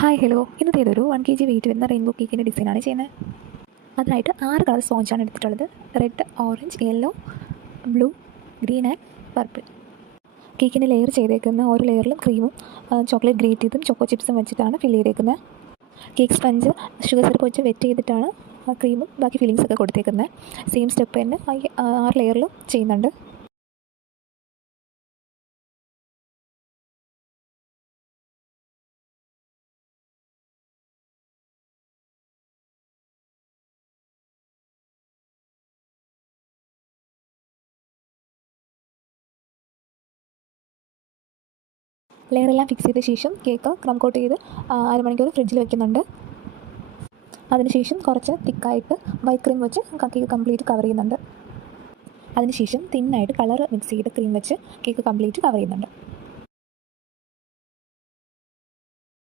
Hi hello, ഇന്നത്തേതൊരു 1 kg wait വരുന്ന rainbow കേക്കിൻ്റെ ഡിസൈനാണ് ചെയ്യുന്നത്. അതിനായിട്ട് 6 കളർ സ്പോഞ്ചാണ് എടുത്തിട്ടുള്ളത്. Red, orange, yellow, blue, green and purple. കേക്കിൻ്റെ ലെയർ ചെയ്തേക്കുന്ന ഓരോ ലെയറിലും ക്രീമും ചോക്ലേറ്റ് ഗ്രേറ്റ് ചെയ്തും ചോക്കോ ചിപ്സും വെച്ചിട്ടാണ് ഫിൽ ചെയ്തേക്കുന്നത്. കേക്ക് സ്പഞ്ച് ഷുഗർ സിറപ്പ് വെച്ച് വെറ്റ് ചെയ്തിട്ടാണ് ക്രീമും ബാക്കി ഫില്ലിങ്സൊക്കെ കൊടുത്തേക്കുന്നത്. സെയിം സ്റ്റെപ്പ് തന്നെ 6 ലെയറിലും ചെയ്യുന്നുണ്ട്. ലെയറെല്ലാം ഫിക്സ് ചെയ്ത ശേഷം കേക്ക് ക്രം കോട്ട് ചെയ്ത് അരമണിക്കൂർ ഫ്രിഡ്ജിൽ വെക്കുന്നുണ്ട്. അതിനുശേഷം കുറച്ച് തിക്കായിട്ട് വൈറ്റ് ക്രീം വെച്ച് കേക്ക് കംപ്ലീറ്റ് കവർ ചെയ്യുന്നുണ്ട്. അതിനുശേഷം തിന്നായിട്ട് കളർ മിക്സ് ചെയ്ത് ക്രീം വെച്ച് കേക്ക് കംപ്ലീറ്റ് കവർ ചെയ്യുന്നുണ്ട്.